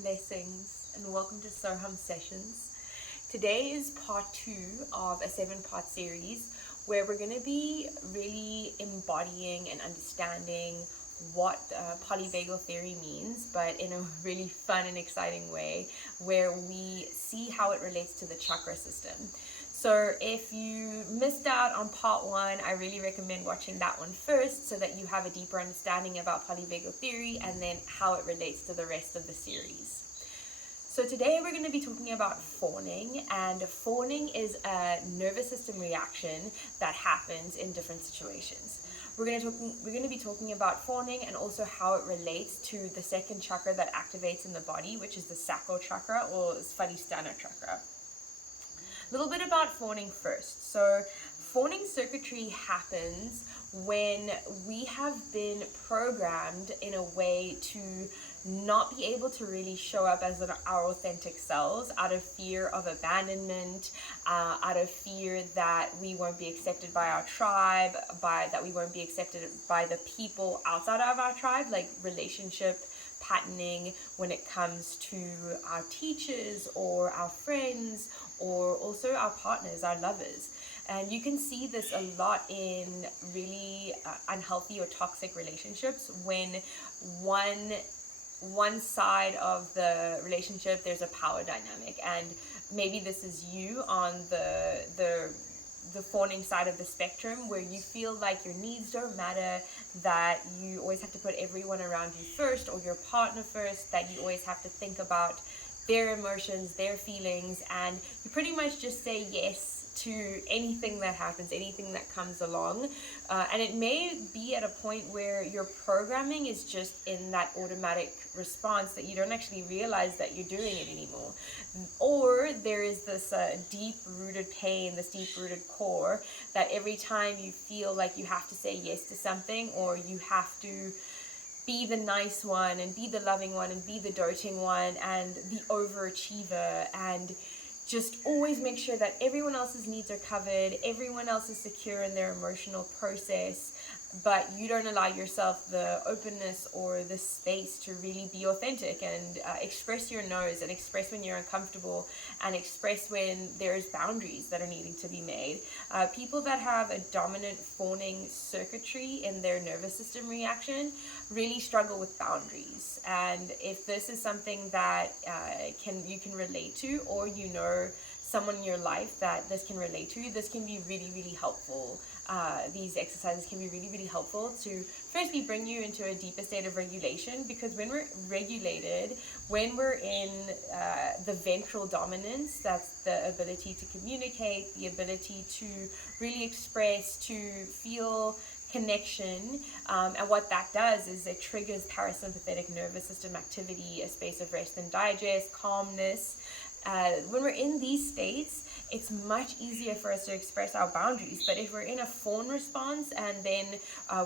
Blessings and welcome to Soham Sessions. Today is part 2 of a 7-part series where we're going to be really embodying and understanding what polyvagal theory means, but in a really fun and exciting way, where we see how it relates to the chakra system. So if you missed out on part 1, I really recommend watching that one first so that you have a deeper understanding about polyvagal theory and then how it relates to the rest of the series. So today we're going to be talking about fawning, and fawning is a nervous system reaction that happens in different situations. We're going to be talking about fawning and also how it relates to the second chakra that activates in the body, which is the sacral chakra or Svadhisthana chakra. A little bit about fawning first. So fawning circuitry happens when we have been programmed in a way to not be able to really show up as our authentic selves out of fear of abandonment, out of fear that we won't be accepted by our tribe, that we won't be accepted by the people outside of our tribe, like relationship patterning when it comes to our teachers or our friends or also our partners, our lovers. And you can see this a lot in really unhealthy or toxic relationships when one side of the relationship there's a power dynamic, and maybe this is you on the fawning side of the spectrum, where you feel like your needs don't matter, that you always have to put everyone around you first or your partner first, that you always have to think about their emotions, their feelings, and you pretty much just say yes to anything that happens, anything that comes along. And it may be at a point where your programming is just in that automatic response that you don't actually realize that you're doing it anymore. Or there is this deep-rooted pain, this deep-rooted core, that every time you feel like you have to say yes to something, or you have to be the nice one and be the loving one and be the doting one and the overachiever, and just always make sure that everyone else's needs are covered, everyone else is secure in their emotional process, but you don't allow yourself the openness or the space to really be authentic and express your no's and express when you're uncomfortable and express when there's boundaries that are needing to be made. People that have a dominant fawning circuitry in their nervous system reaction really struggle with boundaries. And if this is something that you can relate to, or you know someone in your life that this can relate to, this can be really, really helpful. These exercises can be really, really helpful to firstly bring you into a deeper state of regulation, because when we're regulated, when we're in the ventral dominance, that's the ability to communicate, the ability to really express, to feel connection, and what that does is it triggers parasympathetic nervous system activity, a space of rest and digest, calmness. When we're in these states, it's much easier for us to express our boundaries. But if we're in a fawn response and then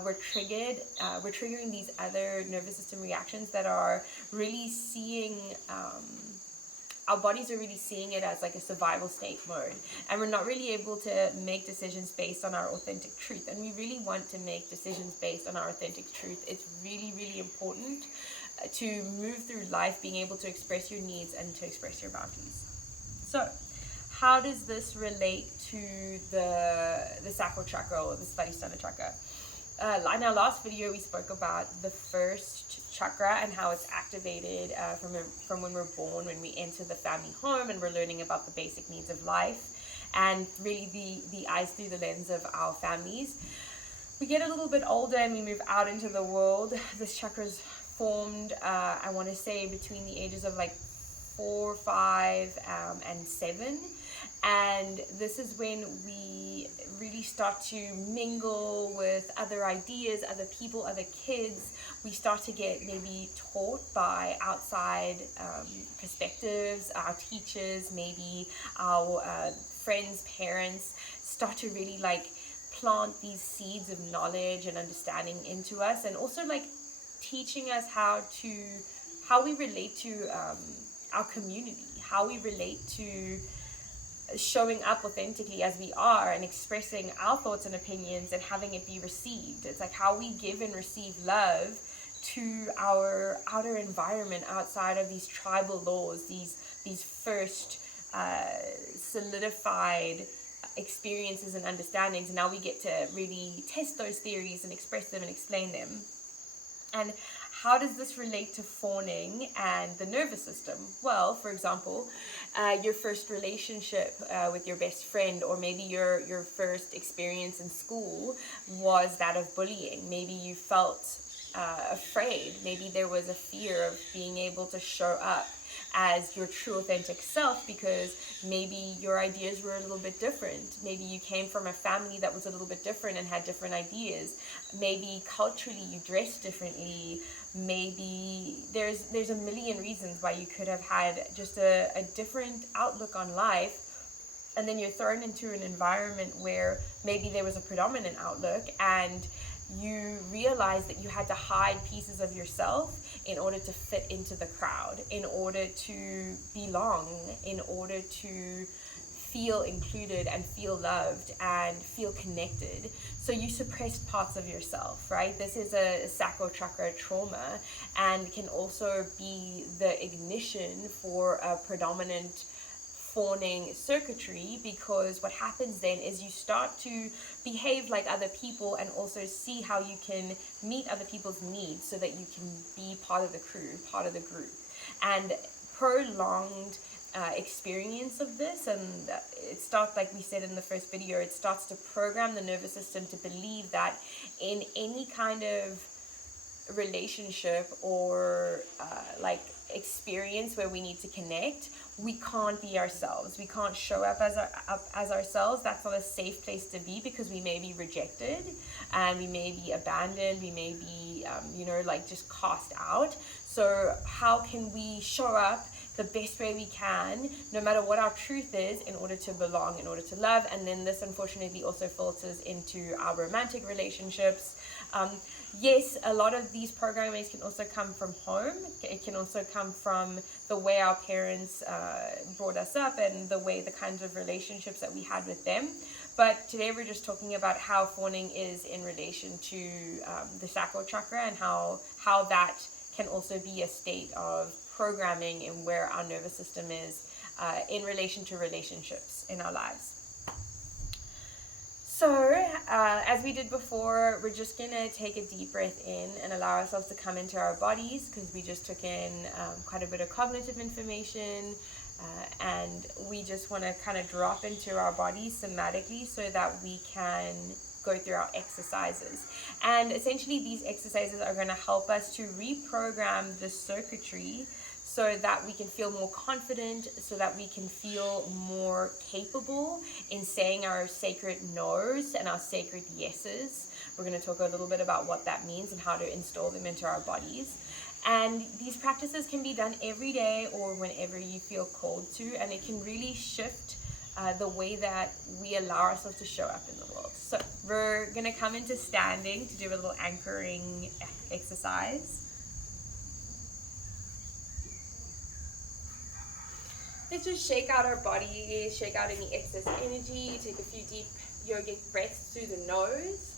we're triggering these other nervous system reactions that are really seeing, our bodies are really seeing it as like a survival state mode, and we're not really able to make decisions based on our authentic truth. And we really want to make decisions based on our authentic truth. It's really, really important to move through life being able to express your needs and to express your boundaries. So how does this relate to the sacral chakra or the Svadhisthana chakra? In our last video, we spoke about the first chakra and how it's activated from when we're born, when we enter the family home and we're learning about the basic needs of life, and really the eyes through the lens of our families. We get a little bit older and we move out into the world. This chakra's formed, I want to say, between the ages of like 4, 5, and 7. And this is when we really start to mingle with other ideas, other people, other kids. We start to get maybe taught by outside perspectives, our teachers, maybe our friends, parents start to really like plant these seeds of knowledge and understanding into us, and also like teaching us how we relate to our community, how we relate to showing up authentically as we are and expressing our thoughts and opinions and having it be received. It's like how we give and receive love to our outer environment outside of these tribal laws, these first solidified experiences and understandings. And now we get to really test those theories and express them and explain them. And how does this relate to fawning and the nervous system? Well, for example, your first relationship with your best friend, or maybe your first experience in school was that of bullying. Maybe you felt afraid. Maybe there was a fear of being able to show up as your true authentic self, because maybe your ideas were a little bit different. Maybe you came from a family that was a little bit different and had different ideas. Maybe culturally you dressed differently. Maybe there's a million reasons why you could have had just a different outlook on life. And then you're thrown into an environment where maybe there was a predominant outlook, and you realize that you had to hide pieces of yourself in order to fit into the crowd, in order to belong, in order to feel included and feel loved and feel connected. So you suppressed parts of yourself, right? This is a sacral chakra trauma, and can also be the ignition for a predominant fawning circuitry, because what happens then is you start to behave like other people and also see how you can meet other people's needs so that you can be part of the crew, part of the group. And prolonged experience of this, and it starts, like we said in the first video, it starts to program the nervous system to believe that in any kind of relationship or like experience where we need to connect, we can't be ourselves. We can't show up as ourselves. That's not a safe place to be, because we may be rejected and we may be abandoned. We may be, like just cast out. So how can we show up the best way we can, no matter what our truth is, in order to belong, in order to love? And then this unfortunately also filters into our romantic relationships. Yes, a lot of these programmings can also come from home. It can also come from the way our parents brought us up and the kinds of relationships that we had with them. But today we're just talking about how fawning is in relation to the sacral chakra, and how that can also be a state of programming and where our nervous system is in relation to relationships in our lives. So, as we did before, we're just going to take a deep breath in and allow ourselves to come into our bodies, because we just took in quite a bit of cognitive information, and we just want to kind of drop into our bodies somatically so that we can go through our exercises. And essentially these exercises are going to help us to reprogram the circuitry so that we can feel more confident, so that we can feel more capable in saying our sacred no's and our sacred yeses. We're going to talk a little bit about what that means and how to install them into our bodies. And these practices can be done every day or whenever you feel called to, and it can really shift the way that we allow ourselves to show up in the world. So we're going to come into standing to do a little anchoring exercise. Let's just shake out our body, shake out any excess energy, take a few deep yogic breaths through the nose,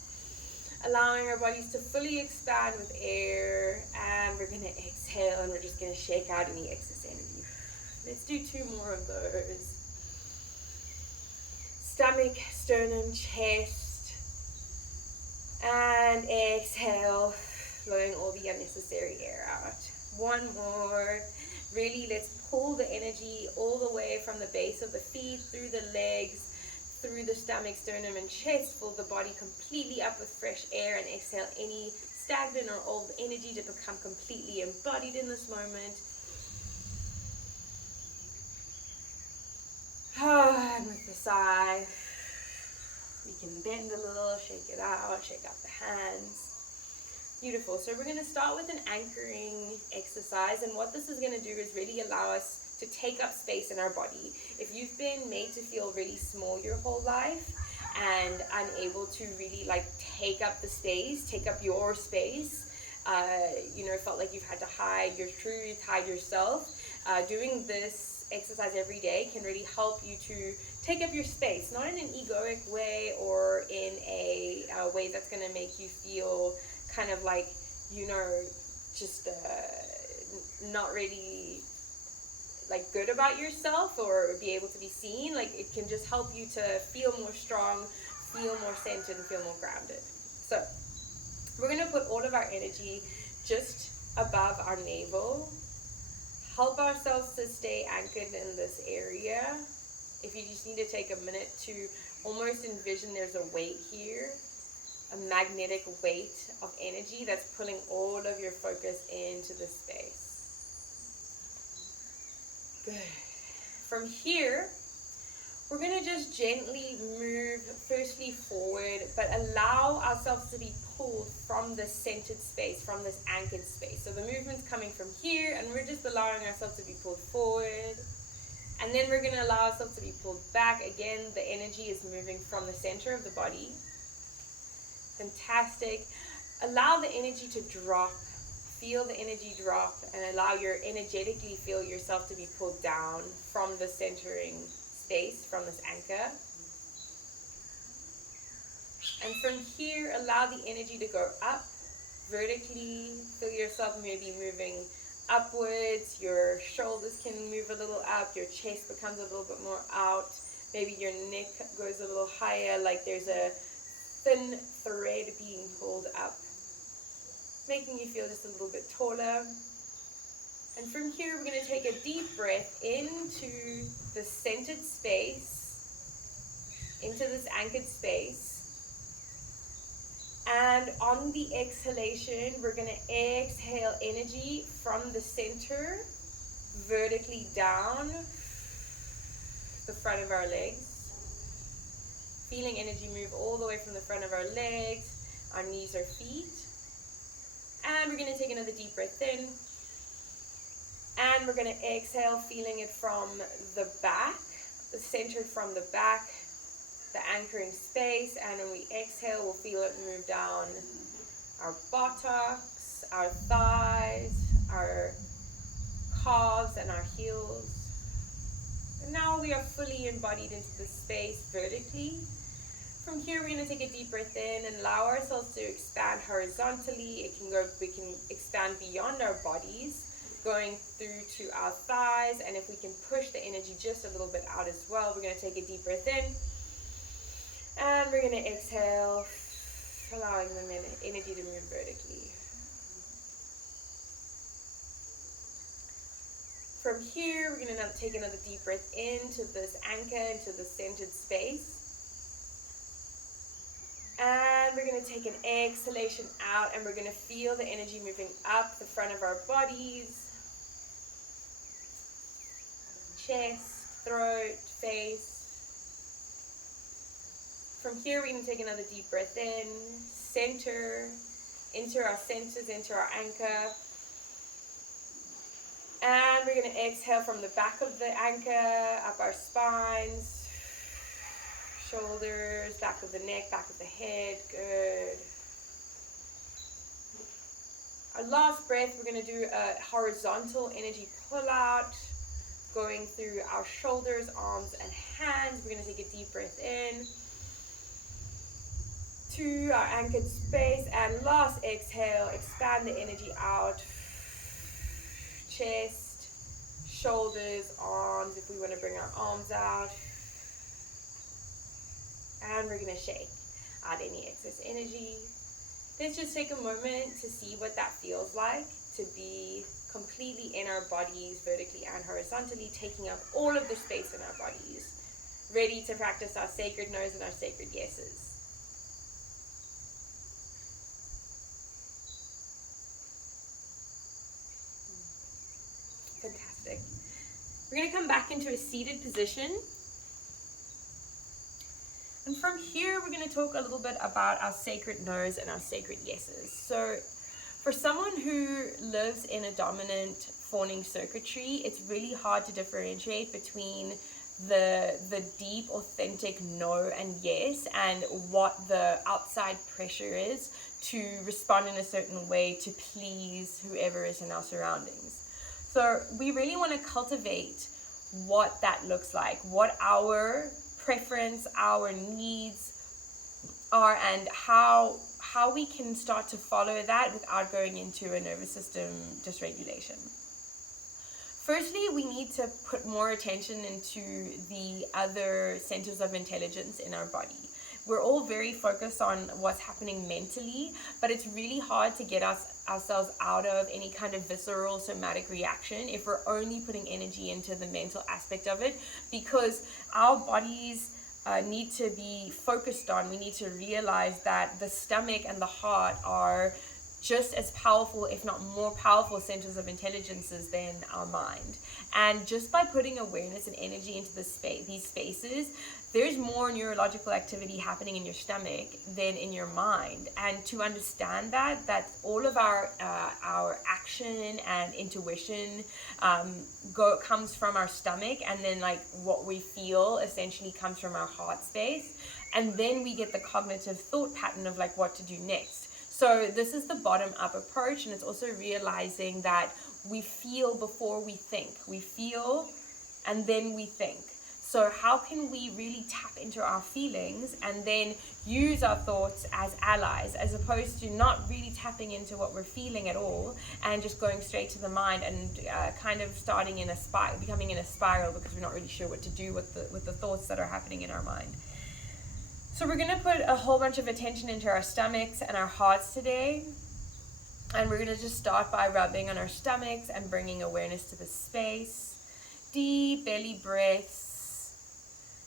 allowing our bodies to fully expand with air. And we're going to exhale, and we're just going to shake out any excess energy. Let's do 2 more of those. Stomach, sternum, chest, and exhale, blowing all the unnecessary air out. 1 more. Really, let's pull the energy all the way from the base of the feet, through the legs, through the stomach, sternum, and chest. Fill the body completely up with fresh air, and exhale any stagnant or old energy to become completely embodied in this moment. And with the sigh, we can bend a little, shake it out, shake out the hands. Beautiful. So we're going to start with an anchoring exercise, and what this is going to do is really allow us to take up space in our body. If you've been made to feel really small your whole life and unable to really take up the space, take up your space, felt like you've had to hide your truth, hide yourself, doing this exercise every day can really help you to take up your space, not in an egoic way or in a way that's going to make you feel kind of just not really like good about yourself or be able to be seen. Like it can just help you to feel more strong, feel more centered, and feel more grounded. So we're going to put all of our energy just above our navel. Help ourselves to stay anchored in this area. If you just need to take a minute to almost envision there's a weight here, a magnetic weight of energy that's pulling all of your focus into the space. Good. From here, we're going to just gently move firstly forward, but allow ourselves to be pulled from this centered space, from this anchored space. So the movement's coming from here, and we're just allowing ourselves to be pulled forward. And then we're going to allow ourselves to be pulled back. Again, the energy is moving from the center of the body. Fantastic. Allow the energy to drop. Feel the energy drop and allow your energetically feel yourself to be pulled down from the centering space, from this anchor. And from here, allow the energy to go up vertically. Feel yourself maybe moving upwards. Your shoulders can move a little up. Your chest becomes a little bit more out. Maybe your neck goes a little higher, like there's a thin thread being pulled up, making you feel just a little bit taller. And from here, we're going to take a deep breath into the centered space, into this anchored space. And on the exhalation, we're going to exhale energy from the center vertically down the front of our legs. Feeling energy move all the way from the front of our legs, our knees, our feet. And we're going to take another deep breath in. And we're going to exhale, feeling it from the back, centered from the back, the anchoring space. And when we exhale, we'll feel it move down our buttocks, our thighs, our calves, and our heels. And now we are fully embodied into the space vertically. From here, we're going to take a deep breath in and allow ourselves to expand horizontally. We can expand beyond our bodies, going through to our thighs. And if we can push the energy just a little bit out as well, we're going to take a deep breath in. And we're going to exhale, allowing the energy to move vertically. From here, we're going to take another deep breath into this anchor, into the centered space. And we're going to take an exhalation out, and we're going to feel the energy moving up the front of our bodies, chest, throat, face. From here, we're going to take another deep breath in, center, into our centers, into our anchor. And we're going to exhale from the back of the anchor, up our spines, shoulders, back of the neck, back of the head. Good. Our last breath, we're going to do a horizontal energy pull out, going through our shoulders, arms, and hands. We're going to take a deep breath in to our anchored space, and last exhale, expand the energy out, chest, shoulders, arms, if we want to bring our arms out. And we're going to shake out any excess energy. Let's just take a moment to see what that feels like to be completely in our bodies, vertically and horizontally, taking up all of the space in our bodies, ready to practice our sacred no's and our sacred yeses. Fantastic. We're going to come back into a seated position. And from here, we're going to talk a little bit about our sacred no's and our sacred yeses. So for someone who lives in a dominant fawning circuitry, it's really hard to differentiate between the deep, authentic no and yes, and what the outside pressure is to respond in a certain way to please whoever is in our surroundings. So we really want to cultivate what that looks like, what our preference, our needs are, and how how we can start to follow that without going into a nervous system dysregulation. Firstly, we need to put more attention into the other centers of intelligence in our body. We're all very focused on what's happening mentally, but it's really hard to get ourselves out of any kind of visceral somatic reaction if we're only putting energy into the mental aspect of it, because our bodies need to be focused on. We need to realize that the stomach and the heart are just as powerful, if not more powerful, centers of intelligences than our mind. And just by putting awareness and energy into these spaces, there's more neurological activity happening in your stomach than in your mind. And to understand that all of our action and intuition comes from our stomach, and then like what we feel essentially comes from our heart space, and then we get the cognitive thought pattern of like what to do next. So this is the bottom-up approach, and it's also realizing that we feel before we think. We feel and then we think. So how can we really tap into our feelings and then use our thoughts as allies, as opposed to not really tapping into what we're feeling at all and just going straight to the mind and kind of starting in becoming in a spiral because we're not really sure what to do with the thoughts that are happening in our mind. So we're going to put a whole bunch of attention into our stomachs and our hearts today. And we're going to just start by rubbing on our stomachs and bringing awareness to the space. Deep belly breaths.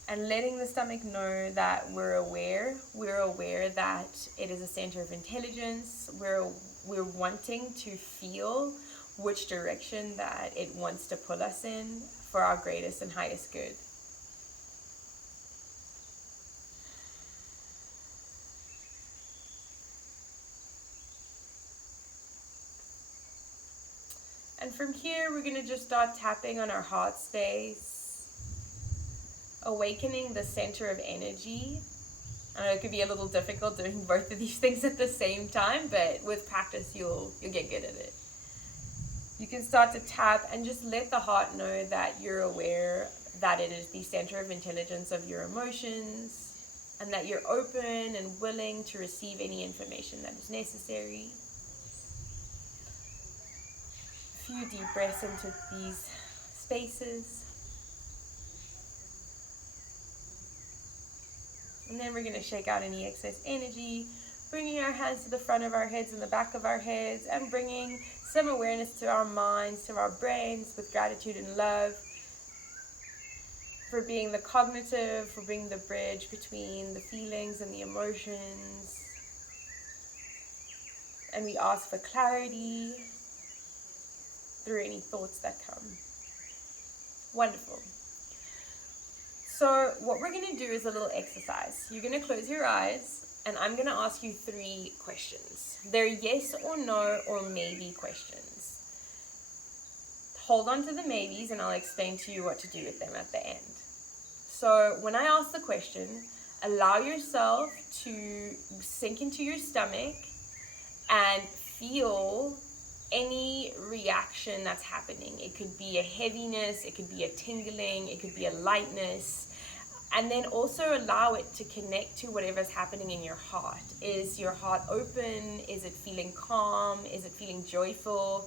And letting the stomach know that we're aware. We're aware that it is a center of intelligence. We're wanting to feel which direction that it wants to pull us in for our greatest and highest good. And from here, we're going to just start tapping on our heart space, awakening the center of energy. I know it could be a little difficult doing both of these things at the same time, but with practice, you'll get good at it. You can start to tap and just let the heart know that you're aware that it is the center of intelligence of your emotions, and that you're open and willing to receive any information that is necessary. Few deep breaths into these spaces, and then we're going to shake out any excess energy, bringing our hands to the front of our heads and the back of our heads, and bringing some awareness to our minds, to our brains, with gratitude and love for being the cognitive, for being the bridge between the feelings and the emotions. And we ask for clarity through any thoughts that come. Wonderful. So what we're going to do is a little exercise. You're going to close your eyes, and I'm going to ask you 3 questions. They're yes or no or maybe questions. Hold on to the maybes, and I'll explain to you what to do with them at the end. So when I ask the question, allow yourself to sink into your stomach and feel any reaction that's happening. It could be a heaviness, it could be a tingling, it could be a lightness. And then also allow it to connect to whatever's happening in your heart. Is your heart open? Is it feeling calm? Is it feeling joyful?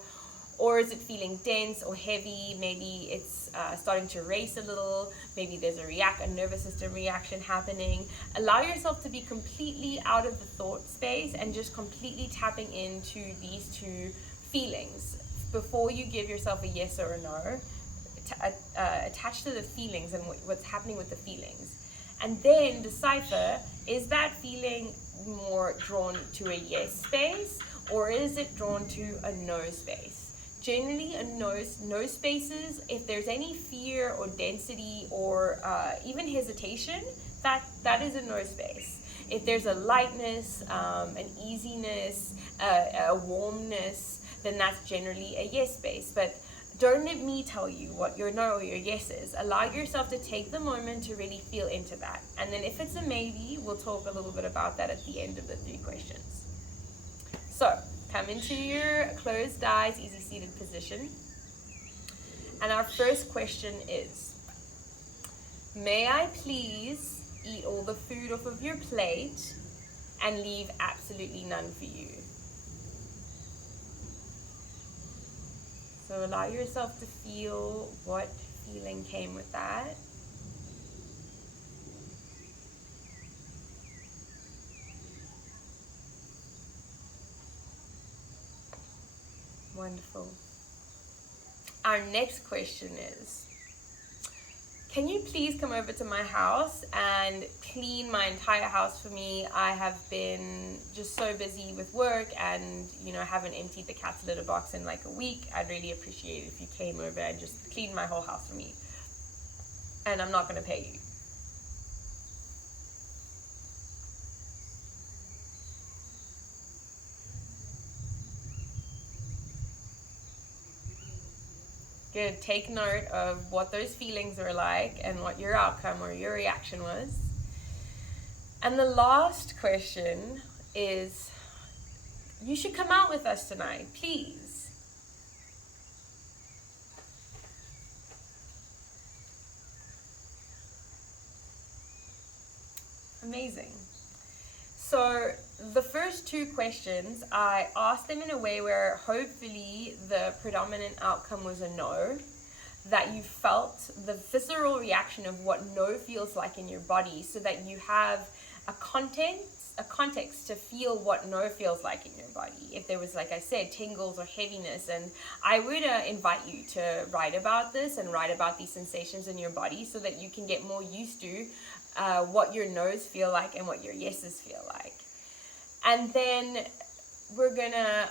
Or is it feeling dense or heavy? Maybe it's starting to race a little. Maybe there's a nervous system reaction happening. Allow yourself to be completely out of the thought space and just completely tapping into these 2 feelings. Before you give yourself a yes or a no, attach to the feelings and what's happening with the feelings. And then decipher, is that feeling more drawn to a yes space, or is it drawn to a no space? Generally, a no spaces, if there's any fear or density or even hesitation, that is a no space. If there's a lightness, an easiness, a warmness, then that's generally a yes space. But don't let me tell you what your no or your yes is. Allow yourself to take the moment to really feel into that. And then if it's a maybe, we'll talk a little bit about that at the end of the 3 questions. So come into your closed eyes, easy seated position. And our first question is, may I please eat all the food off of your plate and leave absolutely none for you. So allow yourself to feel what feeling came with that. Wonderful. Our next question is, can you please come over to my house and clean my entire house for me? I have been just so busy with work and, I haven't emptied the cat's litter box in like a week. I'd really appreciate it if you came over and just cleaned my whole house for me. And I'm not going to pay you. Good. Take note of what those feelings were like and what your outcome or your reaction was. And the last question is, you should come out with us tonight, please. Amazing. So the first two questions, I asked them in a way where hopefully the predominant outcome was a no, that you felt the visceral reaction of what no feels like in your body, so that you have a context to feel what no feels like in your body. If there was, like I said, tingles or heaviness, and I would invite you to write about this and write about these sensations in your body so that you can get more used to what your no's feel like and what your yeses feel like. And then we're gonna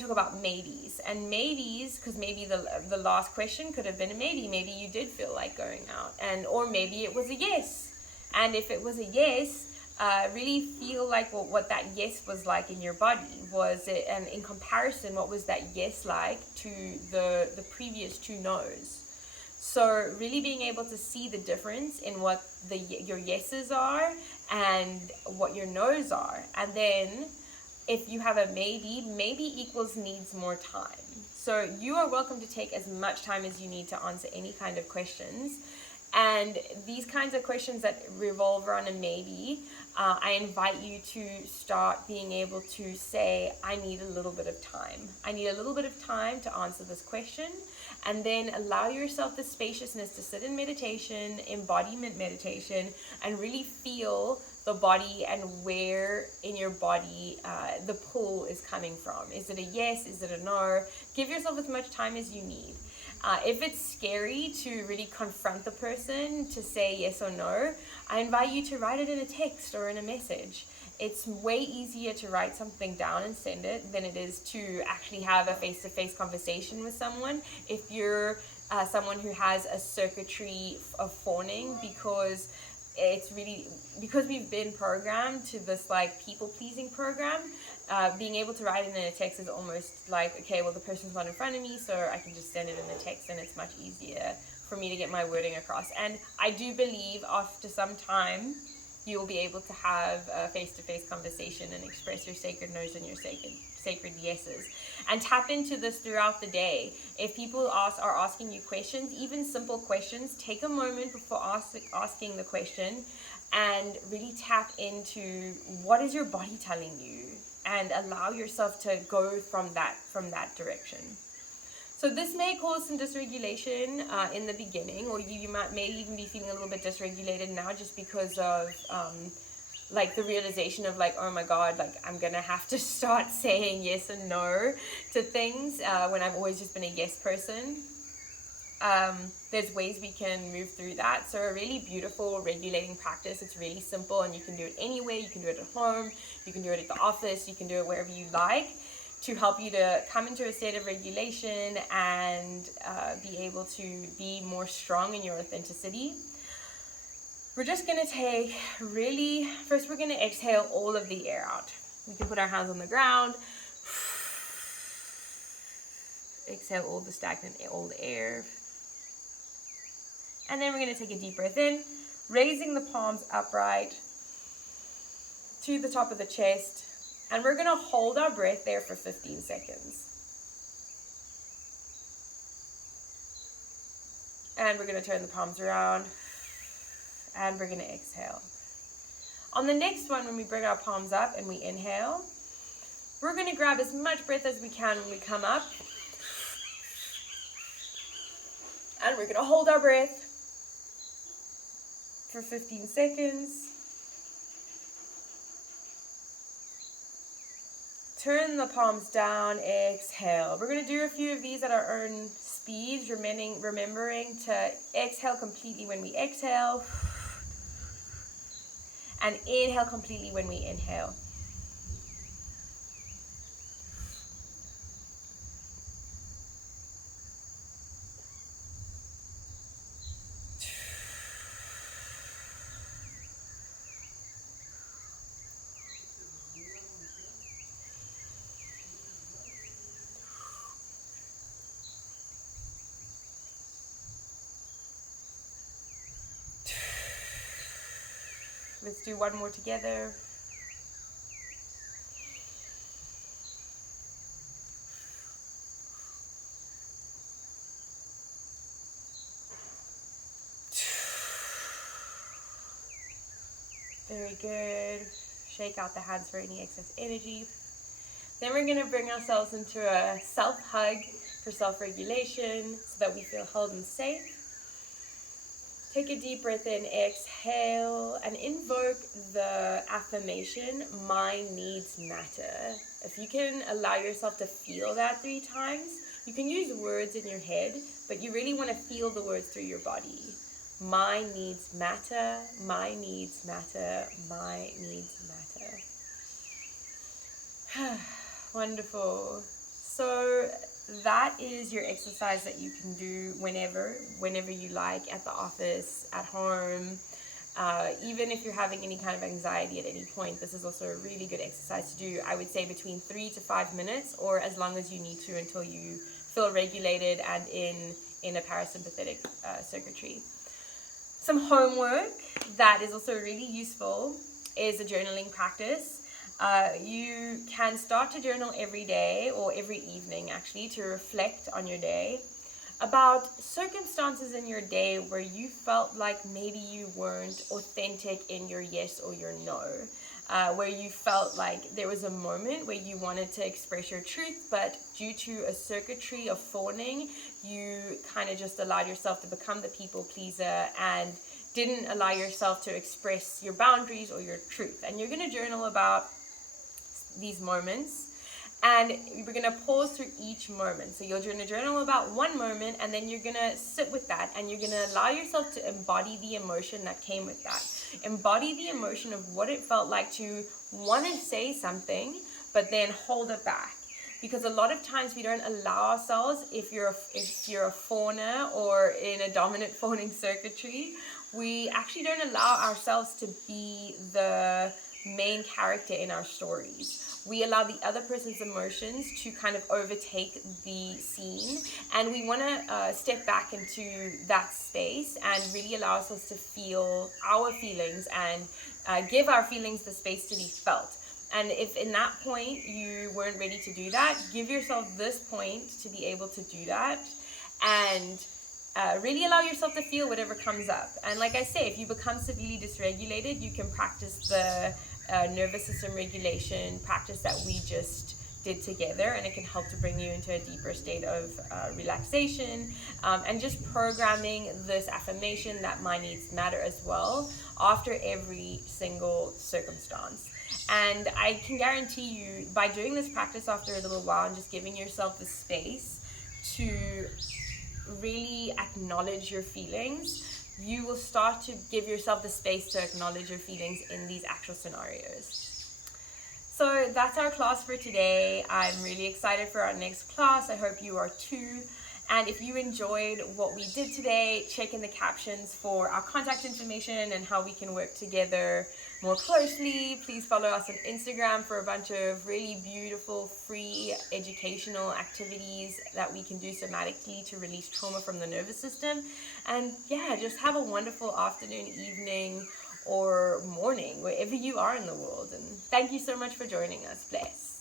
talk about maybes, and maybes, because maybe the last question could have been a maybe you did feel like going out, or maybe it was a yes. And if it was a yes, really feel like what that yes was like in your body. Was it, and in comparison, what was that yes like to the previous two no's? So really being able to see the difference in what your yeses are and what your no's are. And then if you have a maybe equals needs more time. So you are welcome to take as much time as you need to answer any kind of questions. And these kinds of questions that revolve around a maybe, I invite you to start being able to say, I need a little bit of time. I need a little bit of time to answer this question. And then allow yourself the spaciousness to sit in meditation, embodiment meditation, and really feel the body and where in your body the pull is coming from. Is it a yes? Is it a no? Give yourself as much time as you need. If it's scary to really confront the person to say yes or no, I invite you to write it in a text or in a message. It's way easier to write something down and send it than it is to actually have a face-to-face conversation with someone if you're someone who has a circuitry of fawning, because we've been programmed to this like people-pleasing program. Being able to write it in a text is almost like, okay, well, the person's not in front of me, so I can just send it in the text, and it's much easier for me to get my wording across. And I do believe after some time, you will be able to have a face-to-face conversation and express your sacred no's and your sacred yeses. And tap into this throughout the day. If people are asking you questions, even simple questions, take a moment before asking the question and really tap into what is your body telling you, and allow yourself to go from that direction. So this may cause some dysregulation in the beginning, or you may even be feeling a little bit dysregulated now just because of like the realization of like, oh my God, like I'm gonna have to start saying yes and no to things when I've always just been a yes person. There's ways we can move through that. So a really beautiful regulating practice. It's really simple, and you can do it anywhere. You can do it at home, you can do it at the office, you can do it wherever you like, to help you to come into a state of regulation and be able to be more strong in your authenticity. We're just going to first we're going to exhale all of the air out. We can put our hands on the ground. Exhale all the stagnant, all the air. And then we're going to take a deep breath in, raising the palms upright to the top of the chest. And we're going to hold our breath there for 15 seconds. And we're going to turn the palms around. And we're going to exhale. On the next one, when we bring our palms up and we inhale, we're going to grab as much breath as we can when we come up. And we're going to hold our breath for 15 seconds. Turn the palms down, exhale. We're going to do a few of these at our own speeds, remembering to exhale completely when we exhale, and inhale completely when we inhale. Let's do one more together. Very good. Shake out the hands for any excess energy. Then we're going to bring ourselves into a self-hug for self-regulation so that we feel held and safe. Take a deep breath in, exhale, and invoke the affirmation, my needs matter. If you can allow yourself to feel that 3 times, you can use words in your head, but you really want to feel the words through your body. My needs matter, my needs matter, my needs matter. Wonderful. So that is your exercise that you can do whenever you like, at the office, at home. Even if you're having any kind of anxiety at any point, this is also a really good exercise to do. I would say between 3 to 5 minutes, or as long as you need to until you feel regulated and in a parasympathetic circuitry. Some homework that is also really useful is a journaling practice. You can start to journal every day or every evening actually to reflect on your day about circumstances in your day where you felt like maybe you weren't authentic in your yes or your no, where you felt like there was a moment where you wanted to express your truth, but due to a circuitry of fawning, you kind of just allowed yourself to become the people pleaser and didn't allow yourself to express your boundaries or your truth. And you're going to journal about these moments, and we're going to pause through each moment. So you're going to journal about one moment, and then you're going to sit with that, and you're going to allow yourself to embody the emotion that came with that. Embody the emotion of what it felt like to want to say something, but then hold it back. Because a lot of times we don't allow ourselves, if you're a fawner or in a dominant fawning circuitry, we actually don't allow ourselves to be the main character in our stories. We allow the other person's emotions to kind of overtake the scene, and we want to step back into that space and really allow ourselves to feel our feelings and give our feelings the space to be felt. And if in that point you weren't ready to do that, give yourself this point to be able to do that, and really allow yourself to feel whatever comes up. And like I say, if you become severely dysregulated, you can practice the nervous system regulation practice that we just did together, and it can help to bring you into a deeper state of relaxation, and just programming this affirmation that my needs matter as well after every single circumstance. And I can guarantee you, by doing this practice after a little while and just giving yourself the space to really acknowledge your feelings, you will start to give yourself the space to acknowledge your feelings in these actual scenarios. So that's our class for today. I'm really excited for our next class. I hope you are too. And if you enjoyed what we did today, check in the captions for our contact information and how we can work together more closely. Please follow us on Instagram for a bunch of really beautiful, free educational activities that we can do somatically to release trauma from the nervous system. And yeah, just have a wonderful afternoon, evening, or morning, wherever you are in the world. And thank you so much for joining us. Bless.